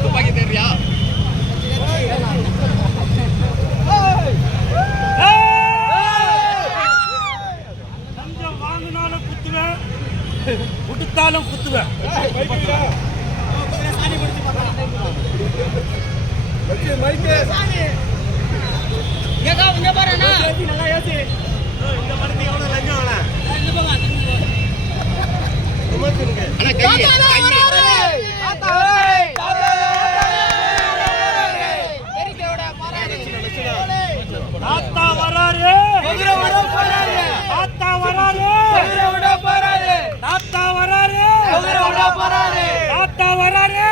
துப்பாக்கி தெரியா? லஞ்சம் வாங்கினாலும் குத்துவேன் கொடுத்தாலும் குத்துவேன். ஆனா கை தாத்தா வராரு தாத்தா வராரு தாத்தா வராரு தாத்தா வராரு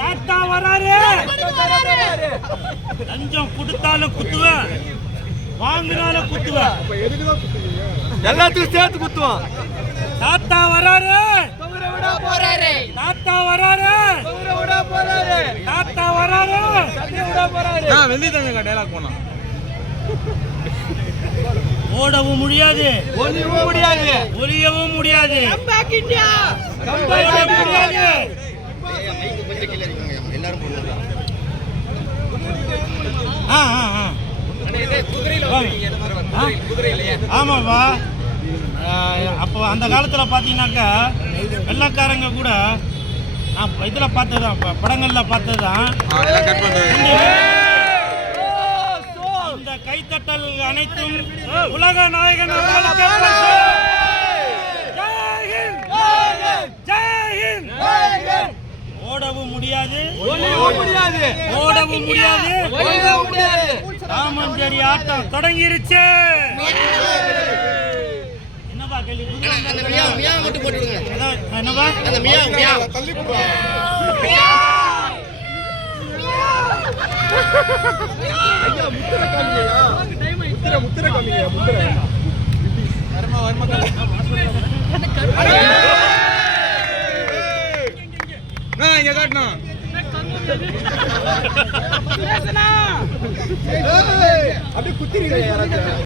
தாத்தா வராரு லஞ்சம் கொடுத்தாலும் குத்துவேன். வாங்கினாலும் குத்துவேன். எல்லாத்துக்கும் சேர்த்து குத்துவான். தாத்தா வராரு. போறாரு தாத்தா வராரு. போறாரு தாத்தா வராரு. வெள்ளி தங்க டைலாக் போனா ஓடவும் முடியாது. ஒளியவும் முடியாது. ஒளியவும் முடியாது. இருக்குங்க. எல்லாரும் போடுவாங்க ஆ ஆ? ஆமாப்பா அப்போ அந்த காலத்தில் பார்த்தீங்கன்னாக்கா வெள்ளக்காரங்க கூட நான் இதில் பார்த்தது தான் படங்களில் பார்த்தது தான் இந்த கைத்தட்டல் அனைத்தும் உலக நாயகன். ஜெய் ஹிந்த்! ஜெய் ஹிந்த்! ஓடவும் முடியாது ஒளியவும் முடியாது. ஓடவும் முடியாது. ஒளியவும் முடியாது. ராமஞ்சேரி ஆட்டம் தொடங்கிருச்சு. என்னப்பா கேள்வி? புது ஆனா அந்த மியா மியா மட்டும் போட்டு விடுங்க அதான், என்னப்பா? அந்த மியா மியா நான் இங்க காட்டணும் அப்படியே குத்திருக்கீங்க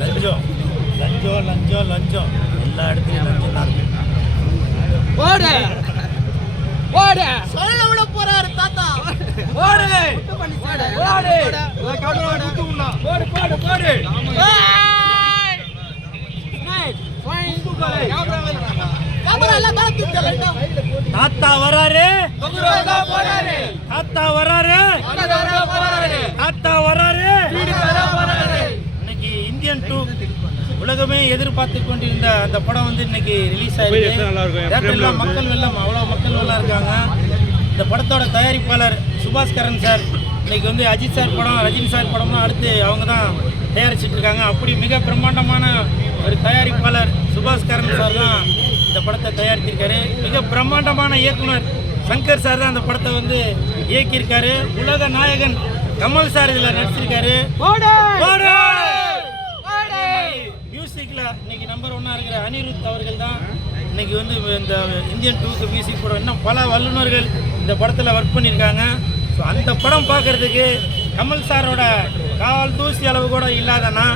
லஞ்சம் லஞ்சம் லஞ்சம். எல்லா இடத்துலையும் லஞ்சம் தான் இருக்கு தாத்தா. வராரு. தாத்தா வராரு தாத்தா வராரு இன்னைக்கு இந்தியன் டூ உலகமே எதிர்பார்த்து கொண்டிருந்த அந்த படம் வந்து இன்னைக்கு ரிலீஸ் ஆயிருக்கு. மக்கள் வெள்ளம் அவ்வளோ மக்கள் வெள்ளம் இருக்காங்க. இந்த படத்தோட தயாரிப்பாளர் சுபாஷ் கரன் சார். இன்னைக்கு வந்து அஜித் சார் படம் ரஜினி சார் படம்லாம் அடுத்து அவங்க தான் தயாரிச்சிட்டு இருக்காங்க. அப்படி மிக பிரம்மாண்டமான ஒரு தயாரிப்பாளர் சுபாஷ் கரன் சார் தான் இந்த படத்தை தயாரித்திருக்காரு. மிக பிரம்மாண்டமான இயக்குனர் சங்கர் சார் தான் அந்த படத்தை வந்து இயக்கியிருக்காரு. உலக நாயகன் கமல் சார் இதில் நடிச்சிருக்காரு. இன்னைக்கு வந்து இந்த இந்தியன் டூக்கு மியூசிக் படம் இன்னும் பல வல்லுநர்கள் இந்த படத்தில் ஒர்க் பண்ணியிருக்காங்க. ஸோ அந்த படம் பார்க்கறதுக்கு கமல் சாரோட கால் தூசி அளவு கூட இல்லாதனா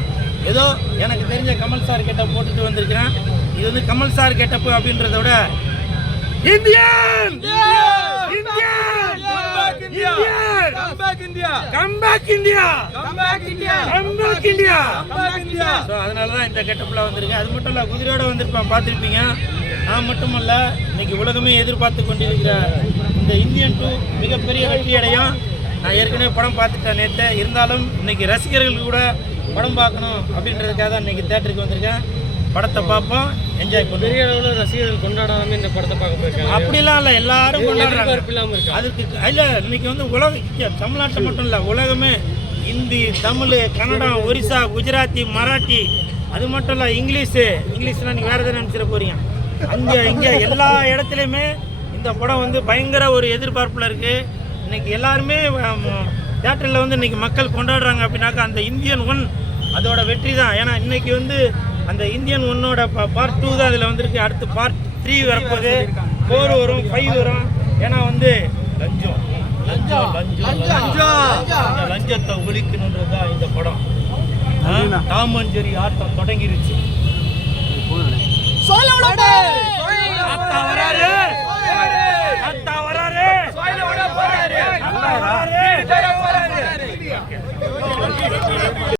ஏதோ எனக்கு தெரிஞ்ச கமல் சார் கெட்டப் போட்டுட்டு வந்திருக்கிறேன். இது வந்து கமல் சார் கெட்டப்பு அப்படின்றத விட Indian! Indian! Indian India come back India comeback India come back India comeback India so அதனால தான் இந்த கெட்டப்பில் வந்திருக்கு அது மட்டும் இல்லை குதிரையோட வந்திருப்பேன் பார்த்துருப்பீங்க. நான் மட்டுமல்ல இன்னைக்கு உலகமே எதிர்பார்த்து கொண்டிருக்கிற இந்த இந்தியன் டூ மிகப்பெரிய வெற்றி அடையும். நான் ஏற்கனவே படம் பார்த்துட்டேன் நேற்று இருந்தாலும் இன்னைக்கு ரசிகர்கள் கூட படம் பார்க்கணும் அப்படின்றதுக்காக தான் இன்னைக்கு தேட்டருக்கு வந்திருக்கேன். படத்தை பார்ப்போம் என்ஜாய் பண்ணுவோம். பெரிய அளவில் ரசிகர்கள் கொண்டாடாம இந்த படத்தை பார்க்க போயிருக்காங்க. அப்படிலாம் இல்லை எல்லாரும் கொண்டாடுறாங்க. அதுக்கு இல்ல இன்னைக்கு வந்து உலக தமிழ்நாட்டில் மட்டும் இல்லை உலகமே. ஹிந்தி தமிழ் கன்னடம் ஒரிசா குஜராத்தி மராட்டி. அது மட்டும் இல்லை இங்கிலீஷு. இங்கிலீஷ்லாம் நீங்கள் வேறு எதாவது நினச்சிட போறீங்க. அங்கே இங்கே எல்லா இடத்துலையுமே இந்த படம் வந்து பயங்கர ஒரு எதிர்பார்ப்பில் இருக்குது இன்னைக்கு எல்லாருமே தேட்டரில் வந்து இன்னைக்கு மக்கள் கொண்டாடுறாங்க அப்படின்னாக்கா அந்த இந்தியன் ஒன் அதோட வெற்றி தான். ஏன்னா இன்னைக்கு வந்து அந்த இந்தியன் ஒன்னோட பார்ட் டூ தான் அதில் வந்திருக்கு. அடுத்து பார்ட் த்ரீ வரப்போகுது. ஃபோர் வரும் ஃபைவ் வரும். ஏன்னா வந்து லஞ்சம். லஞ்சம். லஞ்சம் லஞ்சம். அந்த லஞ்சத்தை ஒழிக்கணுன்றது தான் இந்த படம்? டாம் அண்ட் ஜெரி ஆட்டம் தொடங்கிருச்சு.